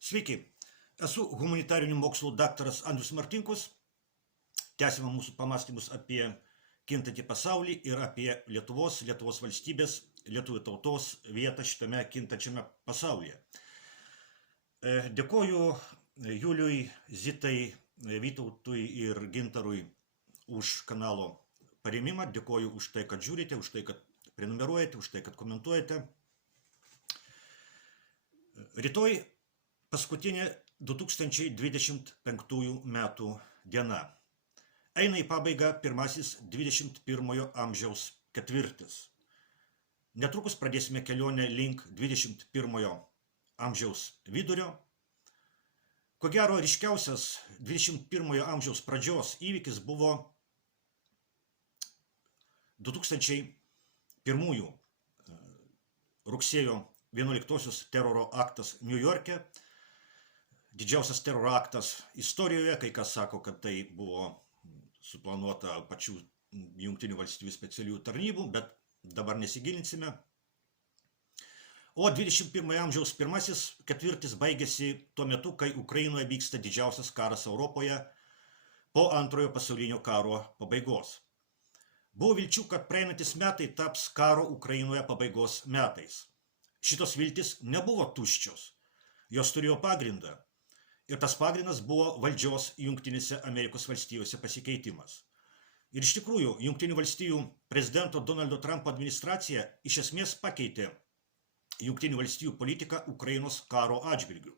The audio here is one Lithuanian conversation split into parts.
Sveiki, esu humanitarinių mokslų daktaras Andrius Martinkus. Tęsime mūsų pamastymus apie kintantį pasaulį ir apie Lietuvos valstybės, lietuvių tautos vietą šitame kintančiame pasaulyje. Dėkoju Juliui, Zitai, Vytautui ir Gintarui už kanalo parėmimą. Dėkoju už tai, kad žiūrite, už tai, kad prenumeruojate, už tai, kad komentuojate. Rytoj paskutinė 2025 metų diena. Eina į pabaigą pirmasis 21 amžiaus ketvirtis. Netrukus pradėsime kelionę link 21 amžiaus vidurio. Ko gero, ryškiausias 21 amžiaus pradžios įvykis buvo 2001 rugsėjo 11 teroro aktas Niujorke. Didžiausias teroro aktas istorijoje, kai kas sako, kad tai buvo suplanuota pačių Jungtinių valstybių specialiųjų tarnybų, bet dabar nesigilinsime. O 21 amžiaus pirmasis ketvirtis baigėsi tuo metu, kai Ukrainoje vyksta didžiausias karas Europoje po antrojo pasaulinio karo pabaigos. Buvo vilčių, kad praeinantis metai taps karo Ukrainoje pabaigos metais. Šitos viltis nebuvo tuščios, jos turėjo pagrindą. Ir tas pagrindas buvo valdžios Jungtinėse Amerikos valstijose pasikeitimas. Ir iš tikrųjų, Jungtinių valstijų prezidento Donaldo Trumpo administracija iš esmės pakeitė Jungtinių valstijų politiką Ukrainos karo atžvilgiu.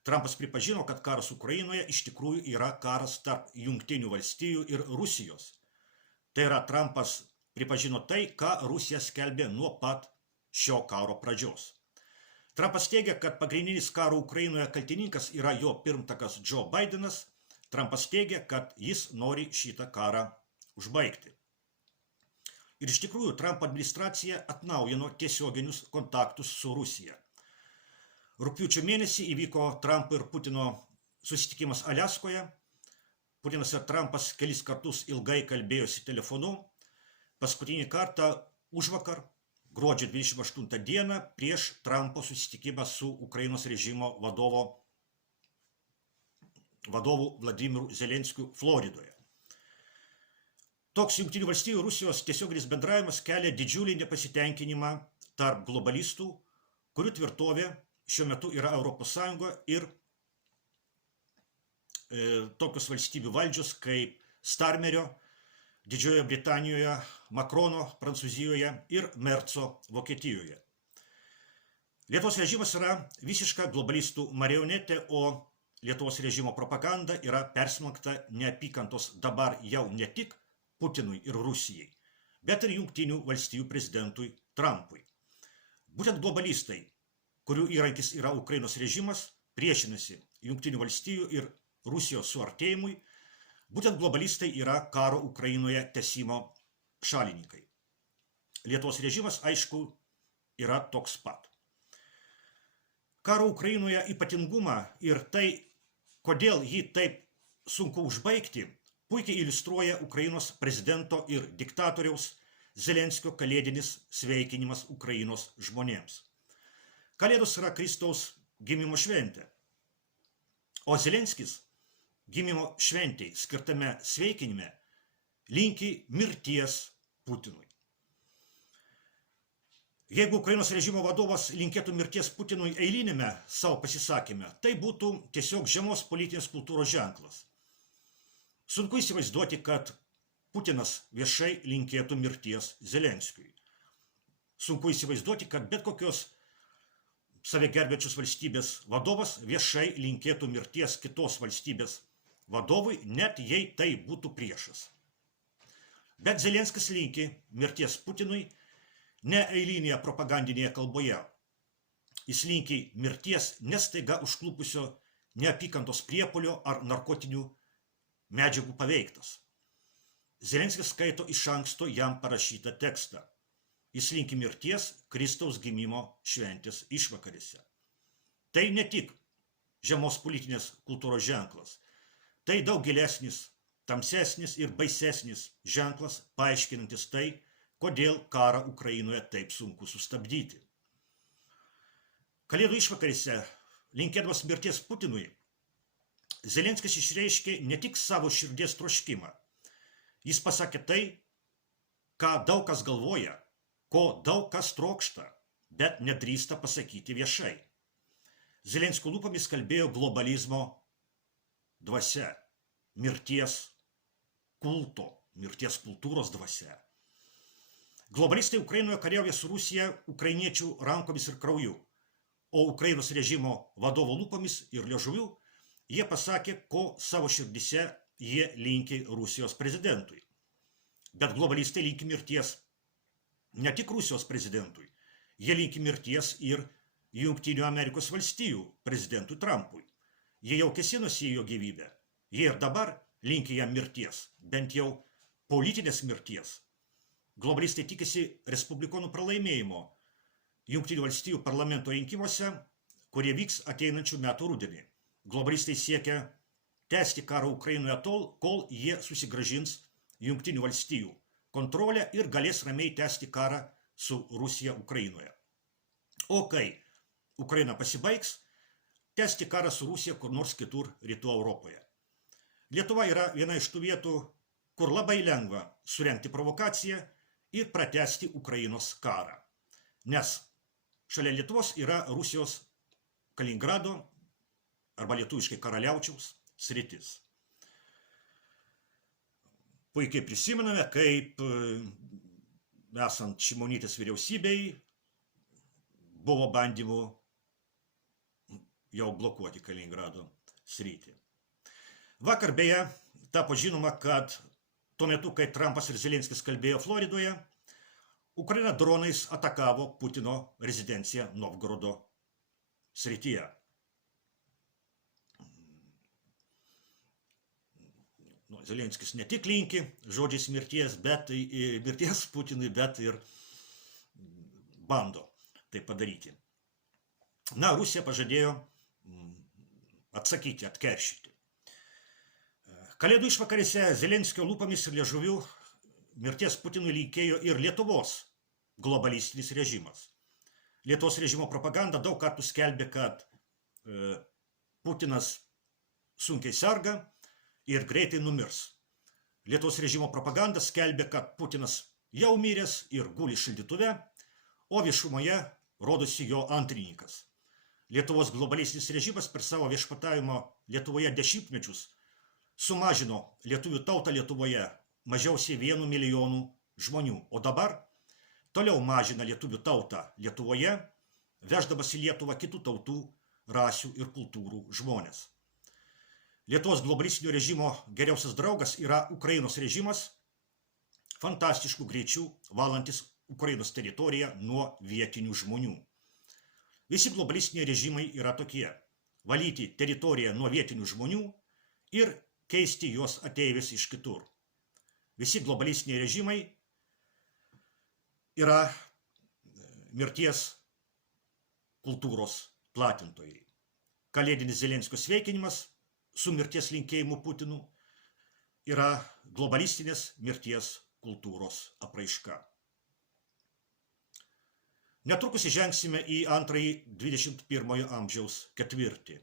Trumpas pripažino, kad karas Ukrainoje iš tikrųjų yra karas tarp Jungtinių valstijų ir Rusijos. Tai yra, Trumpas pripažino tai, ką Rusija skelbė nuo pat šio karo pradžios. Trumpas teigia, kad pagrindinis karo Ukrainoje kaltininkas yra jo pirmtakas Joe Bidenas. Trumpas teigia, kad jis nori šitą karą užbaigti. Ir iš tikrųjų, Trumpo administracija atnaujino tiesioginius kontaktus su Rusija. Rugpjūčio mėnesį įvyko Trumpo ir Putino susitikimas Aliaskoje. Putinas ir Trumpas kelis kartus ilgai kalbėjosi telefonu. Paskutinį kartą užvakar, gruodžio 28 dieną, prieš Trumpo susitikimą su Ukrainos režimo vadovu Vladimiru Zelenskiu Floridoje. Toks Jungtinių valstijų ir Rusijos tiesioginis bendravimas kelia didžiulį nepasitenkinimą tarp globalistų, kurių tvirtovė šiuo metu yra Europos Sąjunga ir tokios valstybių valdžios kaip Starmerio Didžiojoje Britanijoje, Makrono Prancūzijoje ir Merco Vokietijoje. Lietuvos režimas yra visiška globalistų marionetė, o Lietuvos režimo propaganda yra persmelkta neapykantos dabar jau ne tik Putinui ir Rusijai, bet ir Jungtinių valstijų prezidentui Trumpui. Būtent globalistai, kurių įrankis yra Ukrainos režimas, priešinasi Jungtinių valstijų ir Rusijos suartėjimui. Būtent globalistai yra karo Ukrainoje tęsimo šalininkai. Lietuvos režimas, aišku, yra toks pat. Karo Ukrainoje ypatingumą ir tai, kodėl jį taip sunku užbaigti, puikiai iliustruoja Ukrainos prezidento ir diktatoriaus Zelenskio kalėdinis sveikinimas Ukrainos žmonėms. Kalėdos yra Kristaus gimimo šventė, o Zelenskis gimimo šventei skirtame sveikinime linki mirties Putinui. Jeigu Ukrainos režimo vadovas linkėtų mirties Putinui eilinėme savo pasisakyme, tai būtų tiesiog žemos politinės kultūros ženklas. Sunku įsivaizduoti, kad Putinas viešai linkėtų mirties Zelenskiui. Sunku įsivaizduoti, kad bet kokios save gerbiančios valstybės vadovas viešai linkėtų mirties kitos valstybės vadovui, net jei tai būtų priešas. Bet Zelenskis linki mirties Putinui ne eilinėje propagandinėje kalboje. Jis linki mirties nestaiga užklupusio neapykantos priepuolio ar narkotinių medžiagų paveiktas. Zelenskis skaito iš anksto jam parašytą tekstą. Jis linki mirties Kristaus gimimo šventės išvakarėse. Tai ne tik žemos politinės kultūros ženklas. Tai daug gilesnis, tamsesnis ir baisesnis ženklas, paaiškinantis tai, kodėl karą Ukrainoje taip sunku sustabdyti. Kalėdų išvakarėse linkėdamas mirties Putinui, Zelenskis išreiškė ne tik savo širdies troškimą. Jis pasakė tai, ką daug kas galvoja, ko daug kas trokšta, bet nedrįsta pasakyti viešai. Zelenskio lūpomis kalbėjo globalizmo dvasia, mirties kulto, mirties kultūros dvasia. Globalistai Ukrainoje kariauja su Rusija ukrainiečių rankomis ir krauju, o Ukrainos režimo vadovo lūpomis ir liežuviu jie pasakė, ko savo širdise jie linki Rusijos prezidentui. Bet globalistai linki mirties ne tik Rusijos prezidentui, jie linki mirties ir Jungtinių Amerikos valstijų prezidentui Trumpui. Jie jau kėsinosi į jo gyvybę, jie ir dabar linki jam mirties, bent jau politinės mirties. Globalistai tikisi respublikonų pralaimėjimo Jungtinių valstijų parlamento rinkimuose, kurie vyks ateinančių metų rudenį. Globalistai siekia tęsti karą Ukrainoje tol, kol jie susigrąžins Jungtinių valstijų kontrolę ir galės ramiai tęsti karą su Rusija Ukrainoje. O kai Ukraina pasibaigs, tęsti karą su Rusija kur nors kitur rytų Europoje. Lietuva yra viena iš tų vietų, kur labai lengva surengti provokaciją ir pratęsti Ukrainos karą. Nes šalia Lietuvos yra Rusijos Kaliningrado arba lietuviškai Karaliaučiaus sritis. Puikiai prisimename, kaip esant Šimonytės vyriausybei buvo bandymų jau blokuoti Kaliningrado sritį. Vakar beje tapo žinoma, kad tuo metu, kai Trumpas ir Zelenskis kalbėjo Floridoje, Ukraina dronais atakavo Putino rezidenciją Novgorodo srityje. Zelenskis ne tik linki žodžiais mirties Putinui, bet ir bando tai padaryti. Na, Rusija pažadėjo atsakyti, atkeršyti. Kalėdų išvakarėse Zelenskio lūpomis ir liežuviu mirties Putinui linkėjo ir Lietuvos globalistinis režimas. Lietuvos režimo propaganda daug kartų skelbė, kad Putinas sunkiai serga ir greitai numirs. Lietuvos režimo propaganda skelbė, kad Putinas jau miręs ir guli šaldytuve, o viešumoje rodosi jo antrininkas. Lietuvos globalistinis režimas per savo viešpatavimo Lietuvoje dešimtmečius sumažino lietuvių tautą Lietuvoje mažiausiai 1 milijonų žmonių, o dabar toliau mažina lietuvių tautą Lietuvoje, veždamas į Lietuvą kitų tautų, rasių ir kultūrų žmonės. Lietuvos globalistinio režimo geriausias draugas yra Ukrainos režimas, fantastiškų greičių valantis Ukrainos teritoriją nuo vietinių žmonių. Visi globalistiniai režimai yra tokie – valyti teritoriją nuo vietinių žmonių ir keisti juos ateiviais iš kitur. Visi globalistiniai režimai yra mirties kultūros platintojai. Kalėdinis Zelenskio sveikinimas su mirties linkėjimu Putinu yra globalistinės mirties kultūros apraiška. Netrukus įžengsime į antrąjį 21 amžiaus ketvirtį.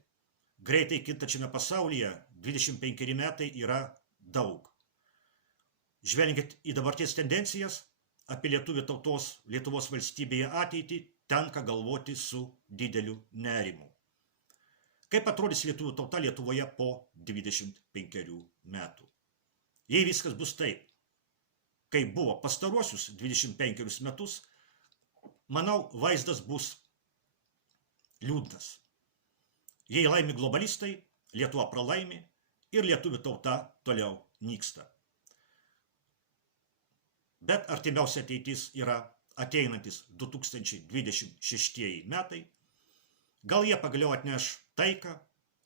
Greitai kintačiame pasaulyje 25 metai yra daug. Žvelgiant į dabarties tendencijas, apie lietuvių tautos Lietuvos valstybėje ateitį tenka galvoti su dideliu nerimu. Kaip atrodys lietuvių tauta Lietuvoje po 25 metų? Jei viskas bus taip, kaip buvo pastaruosius 25 metus, manau, vaizdas bus liūdnas. Jei laimi globalistai, Lietuva pralaimi ir lietuvių tauta toliau nyksta. Bet artimiausia ateitis yra ateinantis 2026 metai. Gal jie pagaliau atneš taiką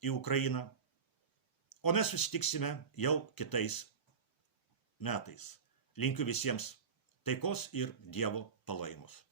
į Ukrainą, o mes susitiksime jau kitais metais. Linkiu visiems taikos ir Dievo palaimos.